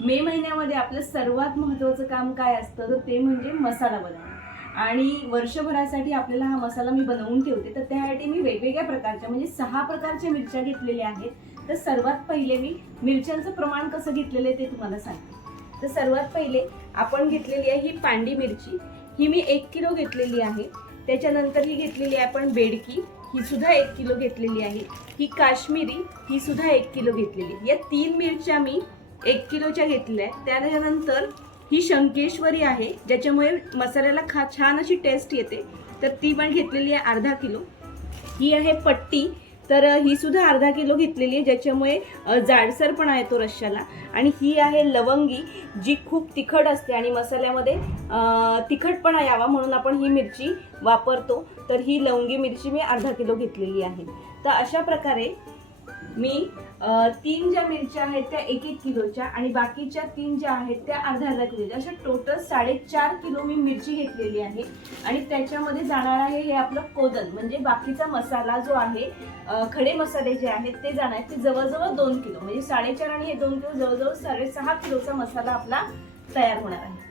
मे महिन्यामध्ये आपलं सर्वात महत्त्वाचं काम काय असतं तर ते म्हणजे मसाला बनवणं. आणि वर्षभरासाठी आपल्याला हा मसाला मी बनवून ठेवते. तर त्यासाठी मी वेगवेगळ्या प्रकारच्या म्हणजे 6 प्रकारच्या मिरच्या घेतलेल्या आहेत. तर सर्वात पहिले मी मिरच्यांचं प्रमाण कसं घेतलेलं आहे ते तुम्हाला सांगते. तर सर्वात पहिले आपण घेतलेली आहे ही पांडी मिरची, ही मी 1 किलो घेतलेली आहे. त्याच्यानंतर ही घेतलेली आहे आपण बेडकी, ही सुद्धा 1 किलो घेतलेली आहे. ही काश्मीरी, ही सुद्धा 1 किलो घेतलेली. या 3 मिरच्या मी 1 किलोच्या घेतल्या. त्यानंतर ही शंकेश्वरी आहे, ज्याच्यामुळे मसाल्याला छान अशी टेस्ट येते, तर ती पण घेतलेली आहे अर्धा किलो. ही आहे पट्टी, तर ही सुद्धा अर्धा किलो घेतलेली आहे, ज्याच्यामुळे जाडसरपणा येतो रश्श्याला. आणि ही आहे लवंगी, जी खूप तिखट असते आणि मसाल्यामध्ये तिखटपणा यावा म्हणून आपण ही मिरची वापरतो. तर ही लवंगी मिरची मी अर्धा किलो घेतलेली आहे. तर अशा प्रकारे मी 3 ज्या मिरच्या आहेत त्या 1-1 किलोच्या आणि बाकीच्या 3 ज्या आहेत त्या अर्धा किलोच्या, अशा टोटल 4.5 किलो मी मिरची घेतलेली आहे. आणि त्याच्यामध्ये जाणार आहे हे आपलं कोदन, म्हणजे बाकीचा मसाला जो आहे, खडे मसाले जे आहेत ते जाणार आहेत, ते जवळजवळ 2 किलो, म्हणजे 4.5 आणि हे 2 किलो, जवळजवळ 6.5 किलोचा मसाला आपला तयार होणार आहे.